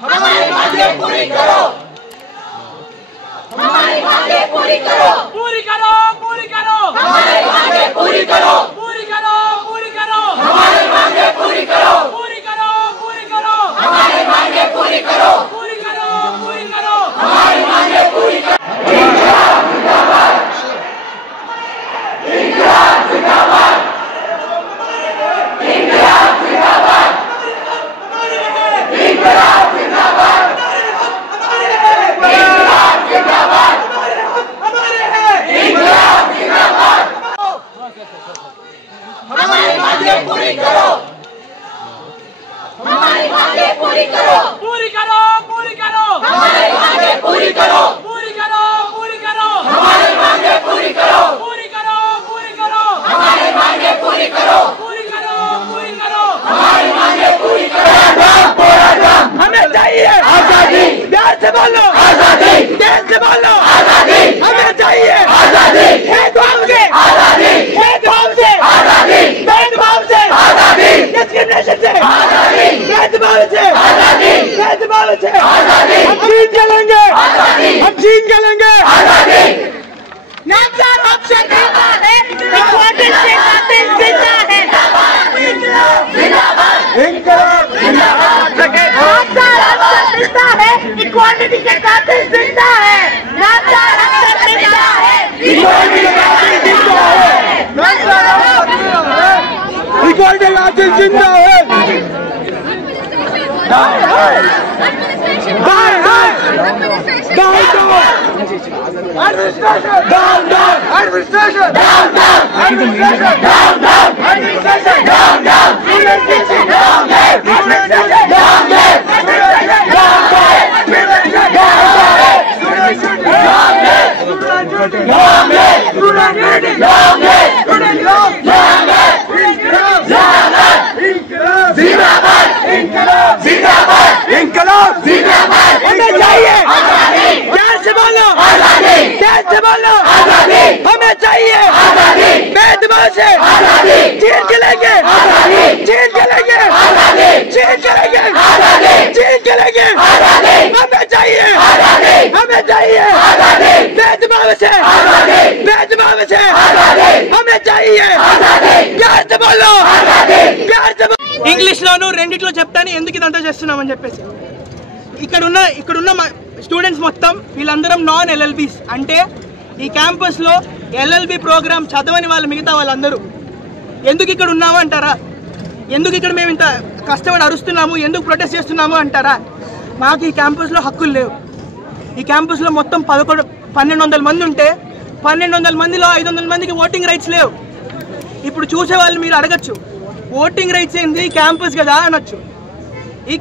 हमारी मांगें पूरी करो, हमारी मांगें पूरी करो, पूरी करो, पूरी करो, हमारी मांगें पूरी करो, पूरी करो, पूरी करो, हमारी मांगें पूरी करो, पूरी करो, पूरी करो, हमारी मांगें पूरी करो, पूरी करो, पूरी करो, हमारी मांगें पूरी करो। इंकलाब जिंदाबाद, इंकलाब जिंदाबाद, इंकलाब जिंदाबाद, इंकलाब जिंदाबाद, इंकलाब जिंदाबाद, इंकलाब जिंदाबाद। हमारी मांगें पूरी करो, हमारी मांगें पूरी करो, पूरी करो, पूरी करो, हमारी मांगें पूरी करो, पूरी करो, पूरी करो, हमारी मांगें पूरी करो, पूरी करो, पूरी करो, हमारी मांगें पूरी करो, पूरी करो, पूरी करो, हमारी मांगें पूरी करो। हमें चाहिए आजादी, प्यार से बोलो आजादी, देश से बोलो आजादी, हमें चाहिए आजादी, भेदभाव से आजादी, भेदभाव से आजादी, भेदभाव से आजादी, डिस्क्रिमिनेशन से आजादी, भेदभाव से आजादी, भेदभाव से आजादी, हम जीत चलेंगे आजादी, हम जीत चलेंगे आजादी। नामदार ऑप्शन जिंदा है, इक्वालिटी से खातिर जिंदा है, जिंदाबाद, इंकलाब जिंदाबाद, नामदार ऑप्शन जिंदा है, इक्वालिटी के खातिर जिंदा है, नामदार ऑप्शन जिंदा है, इक्वालिटी के खातिर जिंदा है, नामदार ऑप्शन इक्वालिटी के खातिर जिंदा है। Down down administration, down down administration, down down administration, down down administration, down down administration, down down administration, down down administration, down down administration, down इंकलाब जिंदाबाद, हमें चाहिए आजादी, प्यार से बोलो आजादी, देश से बोलो आजादी, हमें चाहिए आजादी, भेदभाव से आजादी, जीत चलेंगे आजादी, जीत चलेंगे आजादी, जीत चलेंगे आजादी, जीत चलेंगे आजादी, हमें चाहिए आजादी, हमें चाहिए आजादी, भेदभाव से आजादी, भेदभाव से आजादी, हमें चाहिए आजादी, प्यार से बोलो आजादी, प्यार से इंग्लिश लोनू రెండిట్లో చెప్తాను ఎందుకు ఇదంతా చేస్తున్నామని చెప్పేసి ఇక్కడున్న స్టూడెంట్స్ మొత్తం వీళ్ళందరం నాన్ ఎల్ఎల్బీస్ అంటే ఈ క్యాంపస్లో ఎల్ఎల్బి ప్రోగ్రామ్ చదవని వాళ్ళు మిగతా వాళ్ళందరూ ఎందుకు ఇక్కడ ఉన్నాము అంటారా, ఎందుకు ఇక్కడ మేము ఇంత కష్టపడి అరుస్తున్నాము, ఎందుకు ప్రొటెస్ట్ చేస్తున్నాము అంటారా? మాకు ఈ క్యాంపస్లో హక్కులు లేవు. ఈ క్యాంపస్లో మొత్తం 1200 మంది ఉంటే 1200 మందిలో 500 మందికి ఓటింగ్ రైట్స్ లేవు. ఇప్పుడు చూసే వాళ్ళు మీరు అడగచ్చు ఓటింగ్ రైట్స్ ఏంది క్యాంపస్ కదా అనొచ్చు. ఈ